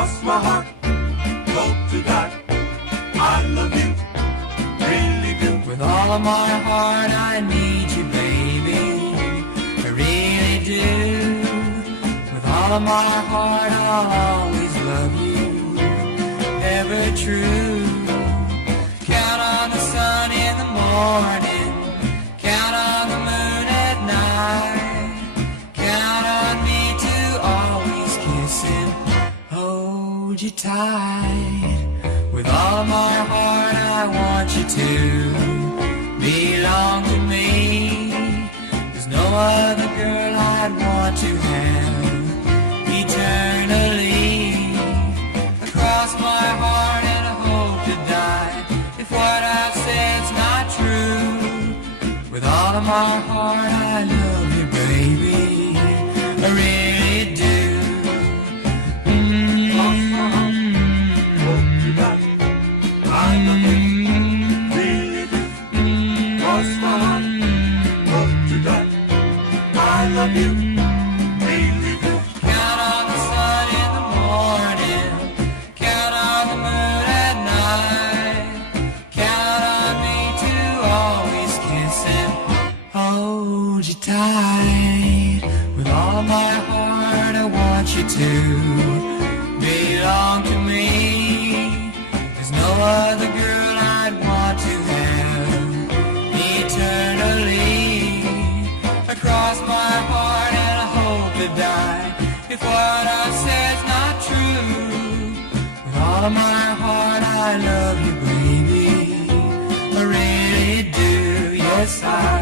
cross my heart, hope to die. I love you, really do. With all of my heart I need you, baby, I really do. With all of my heart I'll always love you, ever true. Count on the sun in the morning, count on the moon at night, count on me to always kiss and hold you tight. With all my heart I want you to belong to me. There's no other girl I'd want to have eternally. I cross my heart and I hope to die if what I've said's not true. With all of my heart I love you, baby, I really do. Cross my heart, hope to die. I love you, really do. Cross my heart, hope to die. I love you, really do. Count on the sun in the morning, count on the moon at night, count on me to always kiss and hold you tight. With all my heart I want you to belong to me. There's no other girl I'd want to have eternally. I cross my heart and I hope to die if what I've said's not true. With all of my heart I love you, baby, I really do. Yes, I